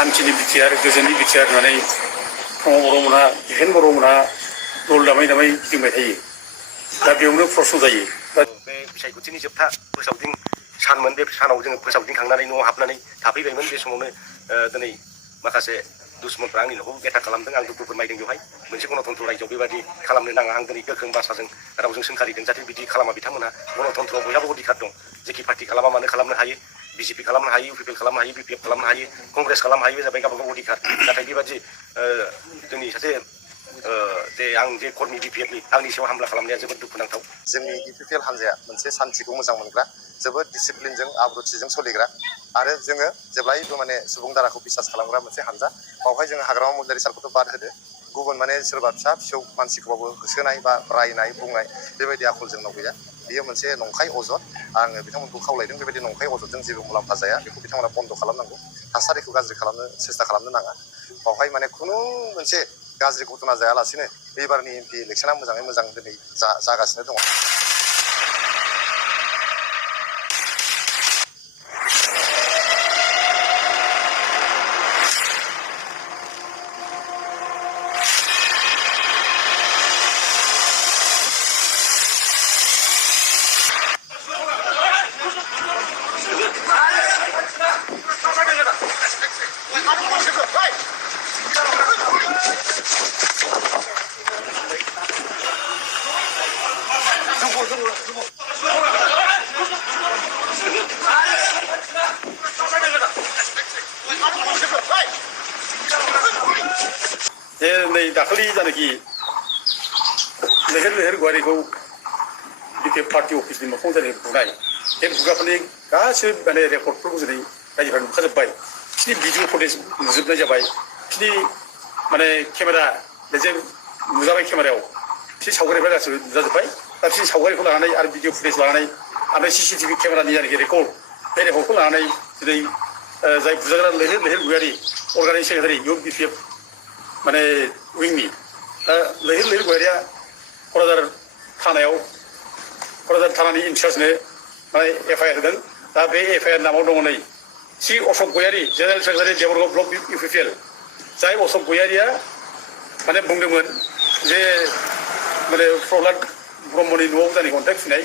सान्थिनि BTR गोजोननि BTR होननानै फुङाव बर' मोनहा इभेन बर' मोनहा दल दामै दामै गिदिंबाय थायो। दा बेयावनो प्रश्न जायो। दा बे बिसायख'थिनि जोबथा फोसावदिं सानमोन, बे सानाव जोङो फोसावदिंखांनानै न'आव हाबनानै थाफैबायमोन। बे समावनो दिनै माखासे दुश्मनफ्रा आंनि न'खौ एटाक खालामदों। आं दुखु फोरमायदों बेवहाय। मोनसे गणतन्त्र रायजोआव बेबायदि खालामनो नाङा। आं दिनै गोख्रों भाषाजों रावजों सोंखारिदों जाहाथे बिदि खालामा। बिथांमोनहा गणतन्त्रआव बयहाबो अधिकार दं। जेखि पार्टि खालामा मानो खालामनो हायो। बिजेपि खालामनो हायो, इउपिपिएल खालामनो हायो, बिपिएफ खालामनो हायो, कंग्रेस खालामनो हायो। बे जाबाय गावबा गाव अधिकार। नाथाय बेबादि जोंनि सासे आं जे कर्मी बिपिएफनि आंनि सायाव हामला खालामनाया जोबोद दुखुनांथाव। जोंनि इउपिपिएल हान्जाया मोनसे सान्थिखौ मोजां मोनग्रा, जोबोद डिसिप्लिनजों आब्रुथिजों सोलिग्रा आरो जोङो जेब्लायबो माने सुबुं दाराखौ बिसास खालामग्रा मोनसे हान्जा। बावहाय जोङो हाग्रामा महिलारि सारखौथ' बाद होदो, गुबुन माने सोरबा फिसा फिसौ मानसिखौबाबो होसोनाय बा रायनाय बुंनाय बेबायदि आखल जोंनाव गैया। बेयो मोनसे नंखाय अजद। आङो बिथांमोनखौ खावलायदों बेबायदि नंखाय अजदजों जेबो मुलाम्फा जाया। बेखौ बिथांमोना बन्द' खालामनांगौ। थासारिखौ गाज्रि खालामनो सेस्था खालामनो नाङा। बावहाय माने खुनु मोनसे गाज्रि घटना जायालासिनो एबारनि एमपि इलेक्सना मोजाङै मोजां दिनै जागासिनो दङ। नै दाखालि जानाखि लैहोर लैहोर गवारिखौ बिपिएफ पार्टी अफिसनि मोखाङाव जानाय बुनाय, बे बुग्राफोरनि गासिबो माने रेकर्डफोरखौ दिनै रायजोफ्रा नुखाजोब्बाय। बिसिनि भिडिअ फुटेज नुजोबनाय जाबाय। बिसिनि माने केमेरा जे नुजाबाय केमेरायाव, बिसिनि सावगारिफ्रा गासिबो नुजाजोब्बाय। दा बिसिनि सावगारिखौ लानानै आरो भिडिअ फुटेज लानानै ओमफ्राय CCTV केमेरानि जानाखि रेकर्ड, बे रेकर्डखौ लानानै दिनै जाय बुजाग्रा लैहोर लैहोर गयारि अर्गानिक सेक्रेटारि इउथ बिपिएफ माने उइंनि लैहोर लैहोर गयारिया क'क्राझार थानानि इनचार्जनो माने FIR होदों। दा बे FIR नामाव दङ नै Shri Ashok Gayari, general secretary Debargaon block UPPL. जाय अशोक गयारिया माने बुंदोंमोन जे माने प्रह्लाद ब्रह्मनि न'आव जानाय अन्थाइ खुनाय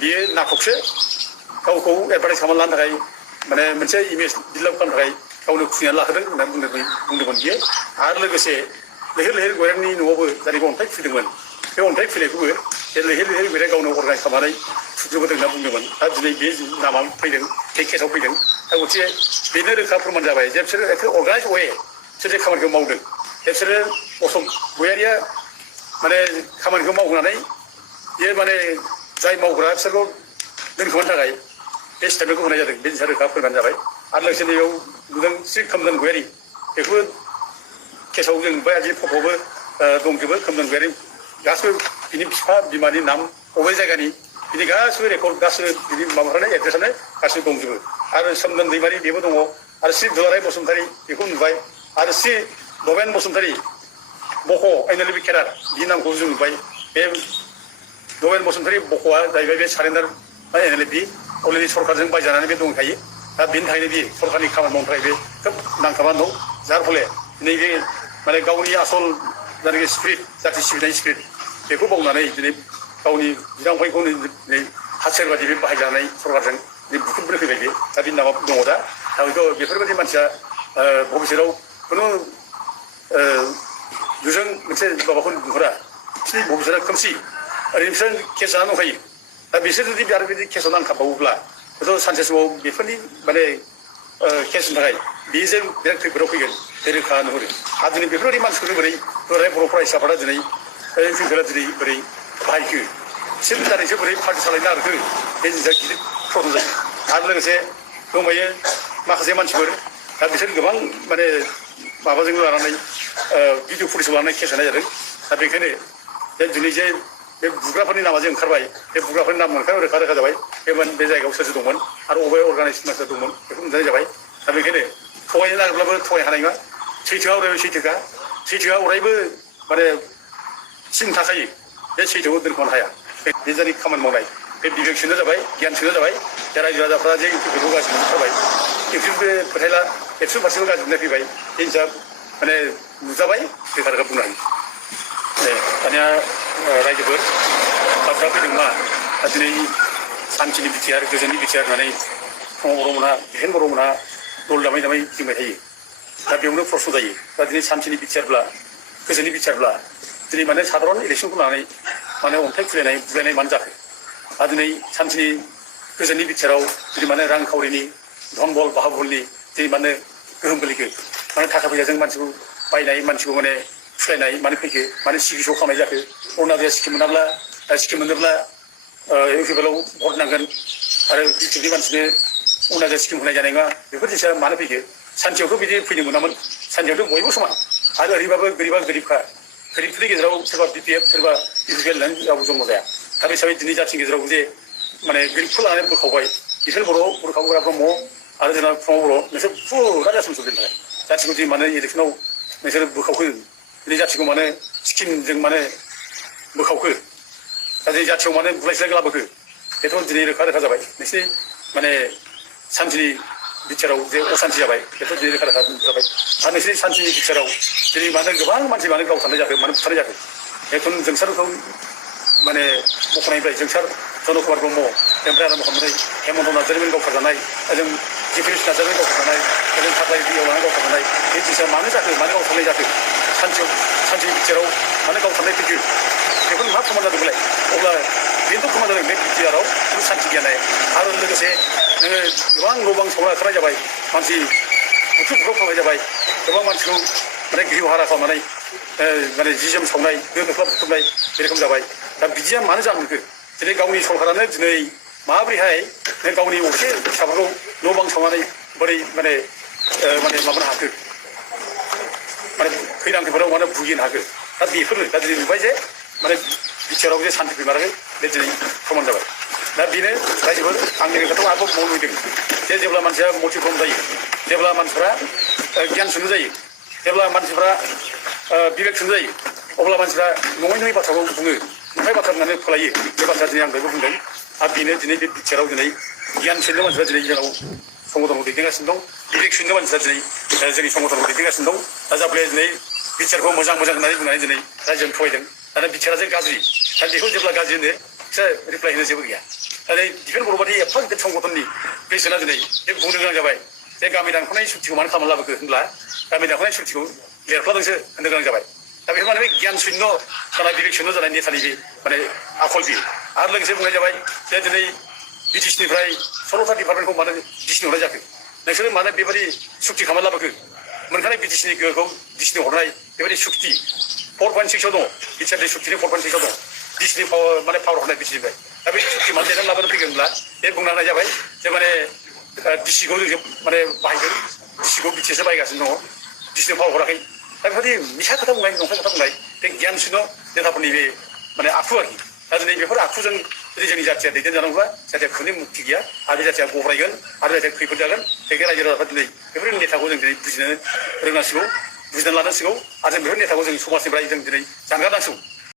बियो नाटकसो, गावखौ एडभार्टाइज खालामना लानो थाखाय माने मोनसे इमेज बिल्डआप खालामनो थाखाय गावनो खुलिनानै लाहोदों होननानै बुंदोंमोन बियो। आरो लोगोसे लैहोर लैहोर गयारिनि न'आवबो जायखौ अन्थाइ खुलिदोंमोन, बे अन्थाइ खुलिनायखौबो बे लैहोर लैहोर गयारिया गावनो अर्गानाइज खालामनानै खुलिबोदों होनना बुंदोंमोन। दा दिनै बे नामा फैदों, बे केसाव फैदों। दा गथिखे बेनो रोखा फोरमान जाबाय जे बिसोरो एखे अर्गानाइज वे बिसोर जे खामानिखौ मावदों। बिसोरो अशोक गयारिया माने खामानिखौ मावहोनानै बियो माने जाय मावग्रा बिसोरखौ दोनखोमानो थाखाय बे स्टेटमेन्टखौ होनाय जादों। बे जिनिसा रोखा फोरमान जाबाय। आरो लोगोसे नैयाव नुदों श्री खोमदोन गयारि, बेखौबो केसाव जों नुबाय। आजि फट'बो दंजोबो। खोमदोन गयारि गासिबो बिनि बिफा बिमानि नाम, बबे जायगानि, बिनि गासिबो रेकर्ड, गासिबो बिनि माबाफ्रानो एड्रेसानो गासिबो दंजोबो। आरो सोमदोन दैमारि बेबो दङ। आरो श्री दुलाराय बसुमतारी बेखौ नुबाय। आरो श्री भबेन बसुमतारी बक' NLP केडार, बिनि नामखौ जों नुबाय। बे भबेन बसुमतारी बक'आ जाहैबाय बे सारेन्डार NLP अलरेडि सरकारजों बायजानानै बे दंखायो। दा बेनि थाखायनो बे सरकारनि खामानि मावनो थाखाय बे खोब नांथाबनानै दं। जार फले दिनै बे माने गावनि आसल जायनाखि स्पिरिट, जाथि सिबिनाय स्पिरिट, बेखौ बावनानै दिनै गावनि बिदा फंबायखौ दिनै हाथियार बादि बे बाहायजानाय सरकारजों बुख्रुबनो फैबाय बे। दा बिनि नामा दङ। दा हयथ' बेफोरबायदि मानसिया भबिष्यताव खुनु गोजों मोनसे माबाखौ नुहुरा। बिसोरनि भबिष्यता खोमसि। ओरैनो बिसोर केस जानानै दंखायो। दा बिसोर जुदि आरो बिदि केसाव नांखाबावोब्ला हयथ' सानसे समाव बेफोरनि माने केसनि थाखाय बेजों बिराद खैफोदाव फैगोन, बे रोखा नुहुरो। आरो दिनै बेफोरबायदि मानसिखौनो बोरै बर' फरायसाफोरा दिनै इउपिपिएलआ दिनै बोरै बाहायखो, बिसोरनि दारैसो बोरै पार्टि सालायनो हाखो, बे जिनिसा गिदिर प्रब्लेम जायो। आरो लोगोसे दंबायो माखासे मानसिफोर, दा बिसोर गोबां माने माबाजों लानानै भिडिअ फुटेजखौ लानानै केस होनाय जादों। दा बेखायनो दिनै जे बे बुग्राफोरनि नामा जे ओंखारबाय, बे बुग्राफोरनि नाम ओंखारबाय, रोखा रोखा जाबाय बे जायगायाव सोर दंमोन आरो बबे अर्गानाइज मानसिफोर दंमोन, बेखौ नुजानाय जाबाय। दा बेखायनो थगायनो नागिरब्लाबो थगायनो हानाय नङा। सैथोआ अरायबो सैथोखा। सैथोआ अरायबो माने सिन थाखायो। बे सैथोखौ दोनख'नो हाया। बे जायनि खामानि मावनाय, बे बिबेक सोनो जाबाय, गियान सोनो जाबाय। जे रायजो राजाफ्रा जे इउपिपिएलखौ गासिबो ओंखारबाय, इउपिपिएल फोथायला 100% गाज्रि फैबाय बे हिसाब माने नुजाबाय बे बाथ्राखौ बुंनो हायो दानिया रायजोफोर बाथ्रा फैदों मा दिनै सान्थिनि बिटिआर गोजोननि बिटिआर होननानै फुङाव बर'मोनहा बिहेन बर'मोनहा दल दामै दामै गिदिंबाय थायो दा बेयावनो प्रश्न जायो दा दिनै सान्थिनि बिटिआरब्ला गोजोननि बिटिआरब्ला दिनै माने साधारन इलेक्सनखौ लानानै माने अन्थाइ खुलायनाय बुलायनाय मानो जाखो आरो दिनै सान्थिनि गोजोननि बिटिआराव दिनै माने रांखावरिनि धनबल बाहाबलनि दिनै माने गोहोम गोलैखो माने थाखा फैसाजों मानसिखौ बायनाय मानसिखौ माने फुस्लायनाय मानो फैखो माने सिगिस' खालामनाय जाखो अरुणाचल स्किम मोनाब्ला स्किम मोनोब्ला इउपिपिएलआव भट नांगोन आरो बिटिआरनि मानसिनो अरुणाचल स्किम होनाय जानाय नङा बेफोर जिनिसा मानो फैखो सान्थियावथ' बिदि फैनो मोनामोन सान्थियावथ' बयबो समान आरो ओरैबाबो गोरिबा गोरिबखा गोरिबफोरनि गेजेराव सोरबा बिपिएफ सोरबा इउपिपिएल होननानै रावबो जन्म जाया दा बे हिसाबै दिनै जाथिनि गेजेराव जे माने गोरिबखौ लानानै बोखावबाय बिसोर बर' खावग्रा ब्रह्म आरो जोंना फुङाव बर' नोंसोर फुरा जासिम सलिनो थाखाय जाथिखौ दिनै माने इलेक्सनाव नोंसोर बोखावखो दिनै जाथिखौ माने स्किमजों माने बोखावखो दा दिनै जाथियाव माने बुलायस्लाय लाबोखो बेथ' दिनै रोखा रोखा जाबाय नोंसोरनि माने सान्थिनि बिटिआराव जे असान्थि जाबाय बेथ' दिनै रोखा रोखा जाबाय आरो नोंसोरनि सान्थिनि बिटिआराव दिनै मानो गोबां मानसि मानो गावथारनाय जाखो मानो बुथारनाय जाखो एकदम जोंसारखौ माने मख'नायनिफ्राय जोंसार जन कुमार ब्रह्म बेनिफ्राय आरम्भ खालामनानै हेमन्त नार्जारिमोन गावथारजानाय ओजों जिपिएस नार्जारिमोन गावथारजानाय ओजों थाख्लाय बियाव लानानै गावथारजानाय बे जिनिसा मानो जाखो मानो गावथारनाय जाखो सान्थिनि बिटिआराव मानो गावथारनाय फैखो बेफोर मा प्रमान जादोंमोनलाय अब्ला बेनोथ' प्रमान जादों बे बिटिआराव जेबो सान्थि गैयानाय आरो लोगोसे नोङो गोबां न' बां सावना ओंखारनाय जाबाय मानसि बुख्रुब बुख्रुब खालामनाय जाबाय गोबां मानसिखौ माने गिरु हारा खालामनानै माने जि जोम सावनाय दो दोख्ला बुख्रुबनाय बे रोखोम जाबाय दा बिदिया मानो जालांखो दिनै गावनि सरकारानो दिनै माबोरैहाय गावनि असे फिसाफोरखौ न' बां सावनानै बोरै माने माबानो हाखो माने खैदां खैफोदाव माने भुगिनो हाखो दा बेफोरनो दा दिनै नुबाय जे माने बिटिआराव जे सान्थि फैमाराखै बे दिनै प्रमान जाबाय दा बेनो रायजोफोर आंनि खोथाखौ आरोबाव मावलुबैदों जे जेब्ला मानसिया मटिभ्रम जायो जेब्ला मानसिफ्रा गियान सोंनो जायो जेब्ला मानसिफ्रा बिबेक सोंनो जायो अब्ला मानसिफ्रा नङै नङै बाथ्राखौ बुङो नंखाय बाथ्रा बुंनानै फोलायो बे बाथ्रा दिनै आं दहायबो बुंदों आरो बेनो दिनै बे बिटिआराव दिनै गियान सोंनो मानसिफ्रा दिनै जोंनाव संगठनखौ दैदेनगासिनो दं बिबेक सोंनो मानसिफ्रा दिनै जोंनि संगठनखौ दैदेनगासिनो दं दा जाबाय दिनै बिटिआरखौ मोजां होननानै बुंनानै दिनै रायजोआव थगायदों दा बिटिआरा जे गाज्रि दा बेखौ जेब्ला गाज्रि होनो बिसोर रिप्लाय होनो जेबो गैया दा दिफेन बर'बादि एफा गिदिर संगठननि बेसेना दिनै बे बुंनो गोनां जाबाय जे गामि दानख'नाय सुक्तिखौ मानो खालामना लाबोखो होनब्ला गामि दानख'नाय सुक्तिखौ लिरख्लादोंसो होननो गोनां जाबाय दा बेफोर माने बे गियान शून्य जानाय बिबेक शून्य जानाय नेतानि बे माने आखल बियो आरो लोगोसे बुंनाय जाबाय जे दिनै बिटिसिनिफ्राय 16था डिपार्टमेन्टखौ मानो डिसिनि हरनाय जाखो नोंसोरो मानो बेबायदि सुक्ति खालामना लाबोखो मोनखानाय बिटिसिनि गोहोखौ डिसिनि हरनाय बेबायदि सुक्ति 4.6 दङ बिटिआरनि सुक्तिनि 4.6 दङ डिसिनि माने पावार हरनाय बिटिनिफ्राय दा बे सुक्ति मानो लिरनानै लाबोनो फैगोनब्ला बे बुंना होनाय जाबाय जे माने डिसिखौ जों माने बाहायगोन डिसिखौ बिटिएसआ बाहायगासिनो दङ डिसिनि पावार हराखै दा बेबायदि मिसा खोथा बुंनाय नंखाय खोथा बुंनाय बे गियान शून्य नेताफोरनि बे माने आखु आरोखि दा दिनै बेफोर आखुजों जुदि जोंनि जाथिया दैदेनजानांगौब्ला जाथिया खुनि मुक्ति गैया आरो बे जाथिया गब्रायगोन आरो जाथिया खैफोद जागोन बेखायनो रायजो राजाफ्रा दिनै बेफोर नेताखौ जों दिनै बुजिनो रोंनांसिगौ बुजिनानै लानांसिगौ आरो जों बेफोर नेताखौ जों समाजनिफ्राय जों दिनै जानगारनांसिगौ